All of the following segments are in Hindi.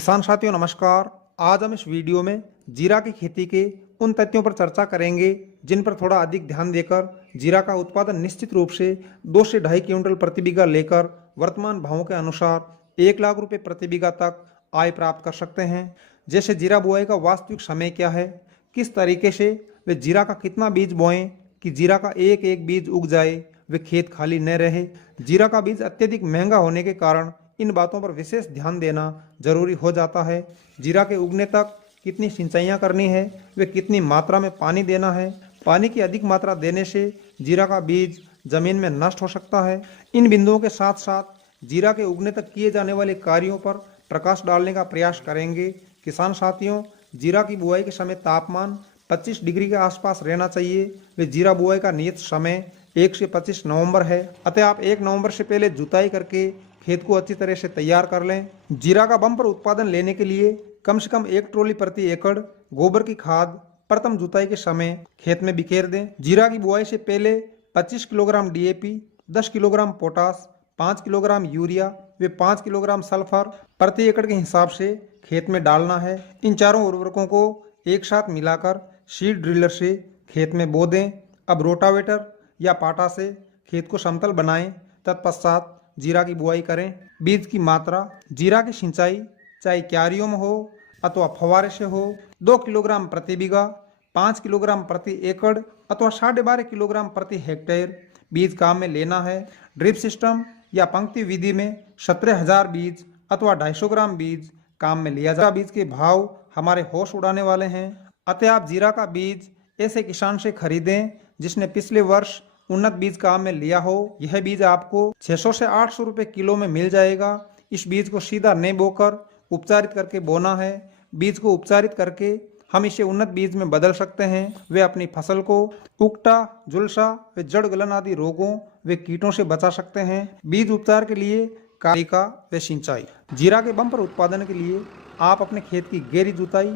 किसान साथियों नमस्कार। आज हम इस वीडियो में जीरा की खेती के उन तथ्यों पर चर्चा करेंगे जिन पर थोड़ा अधिक ध्यान देकर जीरा का उत्पादन निश्चित रूप से 2 से 2.5 क्विंटल प्रति बीघा लेकर वर्तमान भावों के अनुसार 1 लाख रुपए प्रति बीघा तक आय प्राप्त कर सकते हैं। जैसे जीरा बुआई का वास्तविक समय क्या है, किस तरीके से वे जीरा का कितना बीज बोएं कि जीरा का एक एक बीज उग जाए, वे खेत खाली न रहे। जीरा का बीज अत्यधिक महंगा होने के कारण इन बातों पर विशेष ध्यान देना जरूरी हो जाता है। जीरा के उगने तक कितनी सिंचाइयाँ करनी है, वे कितनी मात्रा में पानी देना है। पानी की अधिक मात्रा देने से जीरा का बीज जमीन में नष्ट हो सकता है। इन बिंदुओं के साथ साथ जीरा के उगने तक किए जाने वाले कार्यों पर प्रकाश डालने का प्रयास करेंगे। किसान साथियों, जीरा की बुआई के समय तापमान 25 डिग्री के आसपास रहना चाहिए। वे जीरा बुआई का नियत समय 1 से 25 नवंबर है, अतः आप 1 नवंबर से पहले जुताई करके खेत को अच्छी तरह से तैयार कर लें। जीरा का बम्पर उत्पादन लेने के लिए कम से कम 1 ट्रॉली प्रति एकड़ गोबर की खाद प्रथम जुताई के समय खेत में बिखेर दें। जीरा की बुआई से पहले 25 kilogram DAP, 10 kilogram potash, 5 kilogram urea व 5 किलोग्राम सल्फर प्रति एकड़ के हिसाब से खेत में डालना है। इन चारों उर्वरकों को एक साथ मिलाकर सीड ड्रिलर से खेत में बो दें। अब रोटावेटर या पाटा से खेत को समतल बनाएं, तत्पश्चात जीरा की बुआई करें। बीज की मात्रा, जीरा की सिंचाई चाहे क्यारियों में हो अथवा फव्वारे से हो, 2 किलोग्राम प्रति बीघा, 5 किलोग्राम प्रति एकड़ अथवा 12.5 किलोग्राम प्रति हेक्टेयर बीज काम में लेना है। ड्रिप सिस्टम या पंक्ति विधि में 17,000 बीज अथवा 250 ग्राम बीज काम में लिया जाए। बीज के भाव हमारे होश उड़ाने वाले हैं, अतः आप जीरा का बीज ऐसे किसान से खरीदें जिसने पिछले वर्ष उन्नत बीज काम में लिया हो। यह बीज आपको 600 से 800 रुपये किलो में मिल जाएगा। इस बीज को सीधा नहीं बोकर उपचारित करके बोना है। बीज को उपचारित करके हम इसे उन्नत बीज में बदल सकते हैं। वे अपनी फसल को उकटा, झुलसा व जड़ गलन आदि रोगों व कीटों से बचा सकते हैं। बीज उपचार के लिए कारिका व सिंचाई। जीरा के बम्पर उत्पादन के लिए आप अपने खेत की गहरी जुताई,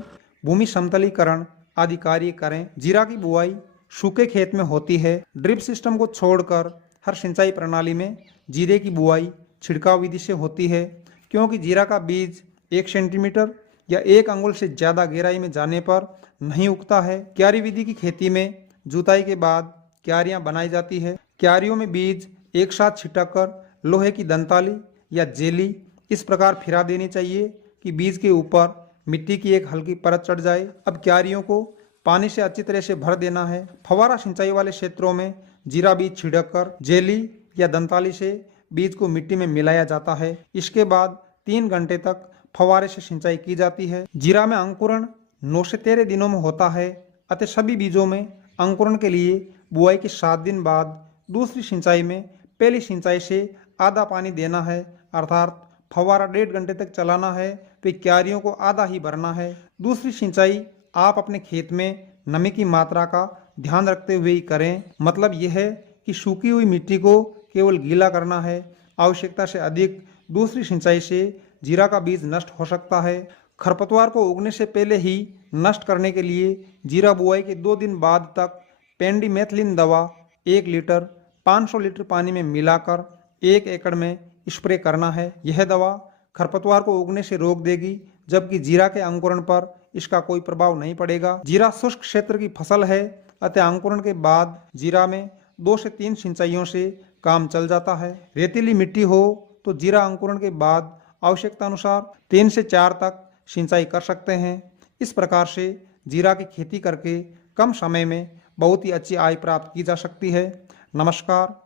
भूमि समतलीकरण आदि कार्य करें। जीरा की बुआई सूखे खेत में होती है। ड्रिप सिस्टम को छोड़कर हर सिंचाई प्रणाली में जीरे की बुआई छिड़काव विधि से होती है, क्योंकि जीरा का बीज 1 सेंटीमीटर या 1 अंगुल से ज़्यादा गहराई में जाने पर नहीं उगता है। क्यारी विधि की खेती में जुताई के बाद क्यारियां बनाई जाती है। क्यारियों में बीज एक साथ छिटक कर लोहे की दंताली या जेली इस प्रकार फिरा देनी चाहिए कि बीज के ऊपर मिट्टी की एक हल्की परत चढ़ जाए। अब क्यारियों को पानी से अच्छी तरह से भर देना है। फव्वारा सिंचाई वाले क्षेत्रों में जीरा बीज छिड़क कर जेली या दंताली से बीज को मिट्टी में मिलाया जाता है। इसके बाद 3 घंटे तक फव्वारे से सिंचाई की जाती है। जीरा में अंकुरण 9 से 13 दिनों में होता है, अतः सभी बीजों में अंकुरण के लिए बुआई के 7 दिन बाद दूसरी सिंचाई में पहली सिंचाई से आधा पानी देना है, अर्थात फव्वारा 1.5 घंटे तक चलाना है। फिर क्यारियों को आधा ही भरना है। दूसरी सिंचाई आप अपने खेत में नमी की मात्रा का ध्यान रखते हुए ही करें। मतलब यह है कि सूखी हुई मिट्टी को केवल गीला करना है। आवश्यकता से अधिक दूसरी सिंचाई से जीरा का बीज नष्ट हो सकता है। खरपतवार को उगने से पहले ही नष्ट करने के लिए जीरा बुआई के 2 दिन बाद तक पेंडिमेथिलिन दवा 1 लीटर 500 लीटर पानी में मिलाकर 1 एकड़ में स्प्रे करना है। यह दवा खरपतवार को उगने से रोक देगी, जबकि जीरा के अंकुरण पर इसका कोई प्रभाव नहीं पड़ेगा। जीरा शुष्क क्षेत्र की फसल है, अतः अंकुरण के बाद जीरा में 2 से 3 सिंचाइयों से काम चल जाता है। रेतीली मिट्टी हो तो जीरा अंकुरण के बाद आवश्यकता अनुसार 3 से 4 तक सिंचाई कर सकते हैं। इस प्रकार से जीरा की खेती करके कम समय में बहुत ही अच्छी आय प्राप्त की जा सकती है। नमस्कार।